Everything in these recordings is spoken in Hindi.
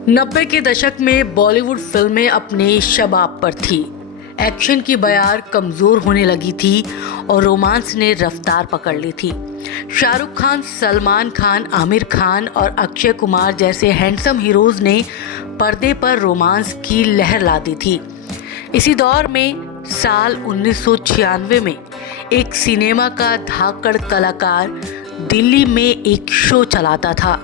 90 के दशक में बॉलीवुड फिल्में अपने शबाब पर थी। एक्शन की बयार कमज़ोर होने लगी थी और रोमांस ने रफ्तार पकड़ ली थी। शाहरुख खान, सलमान खान, आमिर खान और अक्षय कुमार जैसे हैंडसम हीरोज़ ने पर्दे पर रोमांस की लहर ला दी थी। इसी दौर में साल 1996 में एक सिनेमा का धाकड़ कलाकार दिल्ली में एक शो चलाता था।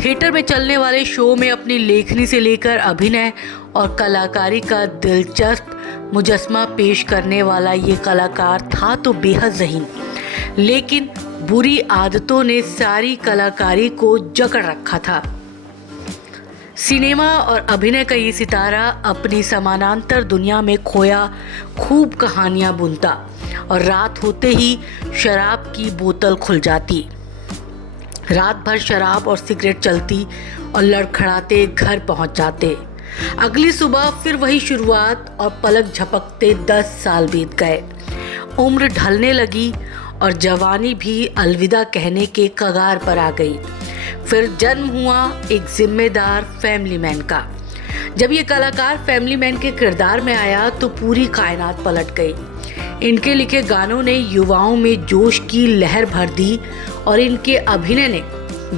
थिएटर में चलने वाले शो में अपनी लेखनी से लेकर अभिनय और कलाकारी का दिलचस्प मुजस्मा पेश करने वाला ये कलाकार था तो बेहद ज़हीन, लेकिन बुरी आदतों ने सारी कलाकारी को जकड़ रखा था। सिनेमा और अभिनय का ये सितारा अपनी समानांतर दुनिया में खोया खूब कहानियां बुनता और रात होते ही शराब की बोतल खुल जाती। रात भर शराब और सिगरेट चलती और लड़खड़ाते घर पहुंच जाते। अगली सुबह फिर वही शुरुआत और पलक झपकते 10 साल बीत गए। उम्र ढलने लगी और जवानी भी अलविदा कहने के कगार पर आ गई। फिर जन्म हुआ एक जिम्मेदार फैमिली मैन का। जब ये कलाकार फैमिली मैन के किरदार में आया तो पूरी कायनात पलट गई। इनके लिखे गानों ने युवाओं में जोश की लहर भर दी और इनके अभिनय ने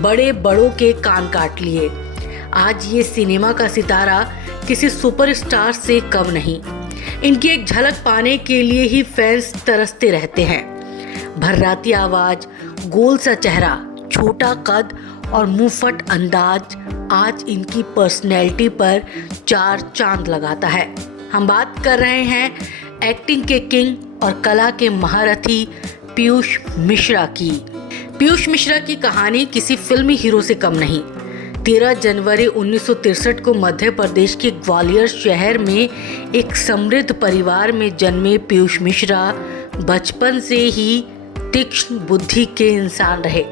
बड़े बड़ों के कान काट लिए। आज ये सिनेमा का सितारा किसी सुपरस्टार से कम नहीं। इनकी एक झलक पाने के लिए ही फैंस तरसते रहते हैं। भर्राती आवाज, गोल सा चेहरा, छोटा कद और मुंहफट अंदाज आज इनकी पर्सनैलिटी पर 4 चांद लगाता है। हम बात कर रहे हैं एक्टिंग के किंग और कला के महारथी पीयूष मिश्रा की। पीयूष मिश्रा की कहानी किसी फिल्मी हीरो से कम नहीं। 13 जनवरी 1963 को मध्य प्रदेश के ग्वालियर शहर में एक समृद्ध परिवार में जन्मे पीयूष मिश्रा बचपन से ही तीक्ष्ण बुद्धि के इंसान रहे।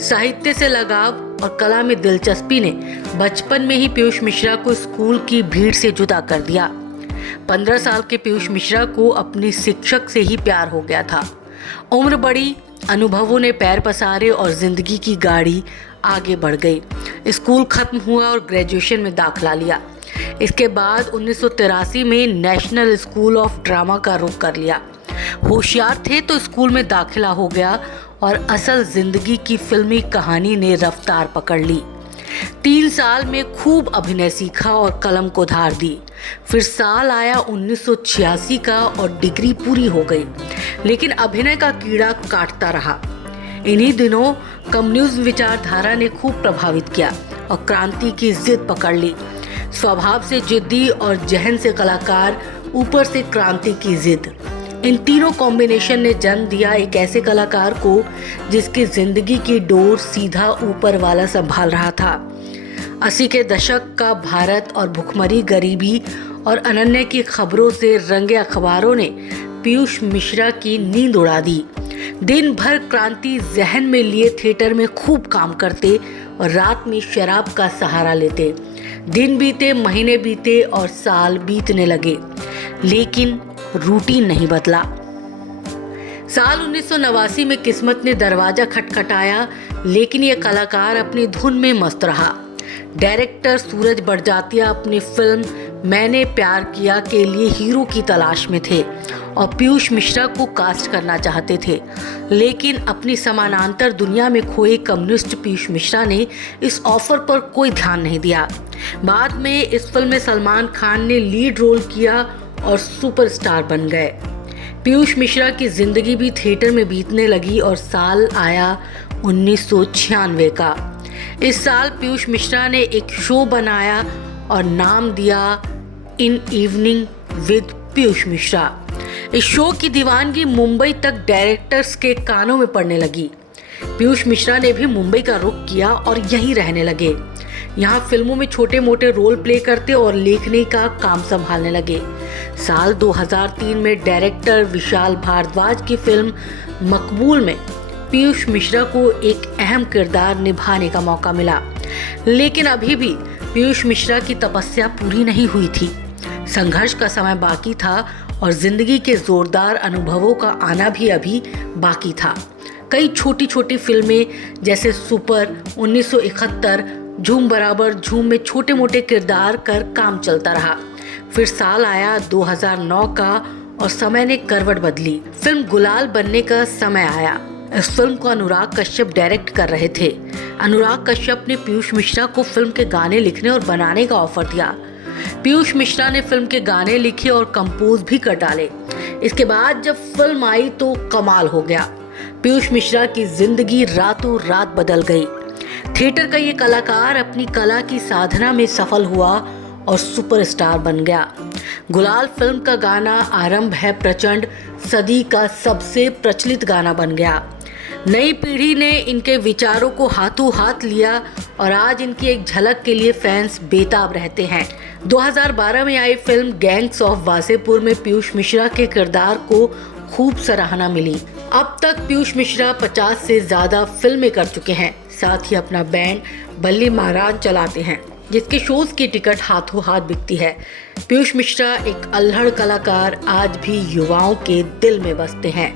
साहित्य से लगाव और कला में दिलचस्पी ने बचपन में ही पीयूष मिश्रा को स्कूल की भीड़ से जुदा कर दिया। 15 साल के पीयूष मिश्रा को अपनी शिक्षक से ही प्यार हो गया था। उम्र बढ़ी, अनुभवों ने पैर पसारे और जिंदगी की गाड़ी आगे बढ़ गई। स्कूल खत्म हुआ और ग्रेजुएशन में दाखिला लिया। इसके बाद 1983 में नेशनल स्कूल ऑफ ड्रामा का रुख कर लिया। होशियार थे तो स्कूल में दाखिला हो गया और असल जिंदगी की फिल्मी कहानी ने रफ्तार पकड़ ली। 3 साल में खूब अभिनय सीखा और कलम को धार दी। फिर साल आया 1986 का और डिग्री पूरी हो गई, लेकिन अभिनय का कीड़ा काटता रहा। इन्हीं दिनों कम्युनिज्म विचारधारा ने खूब प्रभावित किया और क्रांति की जिद पकड़ ली। स्वभाव से जिद्दी और जहन से कलाकार, ऊपर से क्रांति की जिद, इन तीनों कॉम्बिनेशन ने जन्म दिया एक ऐसे कलाकार को जिसकी जिंदगी की डोर सीधा ऊपर वाला संभाल रहा था। 80 के दशक का भारत और भुखमरी, गरीबी और अनन्य की खबरों से रंगे अखबारों ने पीयूष मिश्रा की नींद उड़ा दी। दिन भर क्रांति जहन में लिए थिएटर में खूब काम करते और रात में शराब का सहारा लेते। दिन बीते, महीने बीते और साल बीतने लगे, लेकिन रूटीन नहीं बदला। साल 1989 में किस्मत ने दरवाजा खटखटाया, लेकिन यह कलाकार अपनी धुन में मस्त रहा। डायरेक्टर सूरज बड़जात्या अपनी फिल्म मैंने प्यार किया के लिए हीरो की तलाश में थे और पीयूष मिश्रा को कास्ट करना चाहते थे, लेकिन अपनी समानांतर दुनिया में खोए कम्युनिस्ट पीयूष मिश्रा ने इस ऑफर पर कोई ध्यान नहीं दिया। बाद में इस फिल्म में सलमान खान ने लीड रोल किया और सुपरस्टार बन गए। पीयूष मिश्रा की जिंदगी भी थिएटर में बीतने लगी और साल आया 1996 का। इस साल पीयूष मिश्रा ने एक शो बनाया और नाम दिया in evening with Piyush Mishra. इस शो की दीवानगी मुंबई तक डायरेक्टर्स के कानों में पड़ने लगी। पीयूष मिश्रा ने भी मुंबई का रुख किया और यहीं रहने लगे। यहाँ फिल्मों में छोटे मोटे रोल प्ले करते और लेखनी का काम संभालने लगे। साल 2003 में डायरेक्टर विशाल भारद्वाज की फिल्म मकबूल में पीयूष मिश्रा को एक अहम किरदार निभाने का मौका मिला, लेकिन अभी भी पीयूष मिश्रा की तपस्या पूरी नहीं हुई थी। संघर्ष का समय बाकी था और जिंदगी के जोरदार अनुभवों का आना भी अभी बाकी था। कई छोटी छोटी फिल्में जैसे सुपर, 1971, झूम बराबर झूम में छोटे मोटे किरदार कर काम चलता रहा। फिर साल आया 2009 का और समय ने करवट बदली। फिल्म गुलाल बनने का समय आया। इस फिल्म को अनुराग कश्यप डायरेक्ट कर रहे थे। अनुराग कश्यप ने पीयूष मिश्रा को फिल्म के गाने लिखने और बनाने का ऑफर दिया। पीयूष मिश्रा ने फिल्म के गाने लिखे और कंपोज भी कर डाले। इसके बाद जब फिल्म आई तो कमाल हो गया। पीयूष मिश्रा की जिंदगी रातों रात बदल गई। थिएटर का ये कलाकार अपनी कला की साधना में सफल हुआ और सुपरस्टार बन गया। गुलाल फिल्म का गाना आरंभ है प्रचंड सदी का सबसे प्रचलित गाना बन गया। नई पीढ़ी ने इनके विचारों को हाथों हाथ लिया और आज इनकी एक झलक के लिए फैंस बेताब रहते हैं। 2012 में आई फिल्म गैंग्स ऑफ वासेपुर में पीयूष मिश्रा के किरदार को खूब सराहना मिली। अब तक पीयूष मिश्रा 50 से ज़्यादा फिल्में कर चुके हैं। साथ ही अपना बैंड बल्ली महाराज चलाते हैं, जिसके शोज की टिकट हाथों हाथ बिकती है। पीयूष मिश्रा एक अल्हड़ कलाकार आज भी युवाओं के दिल में बसते हैं।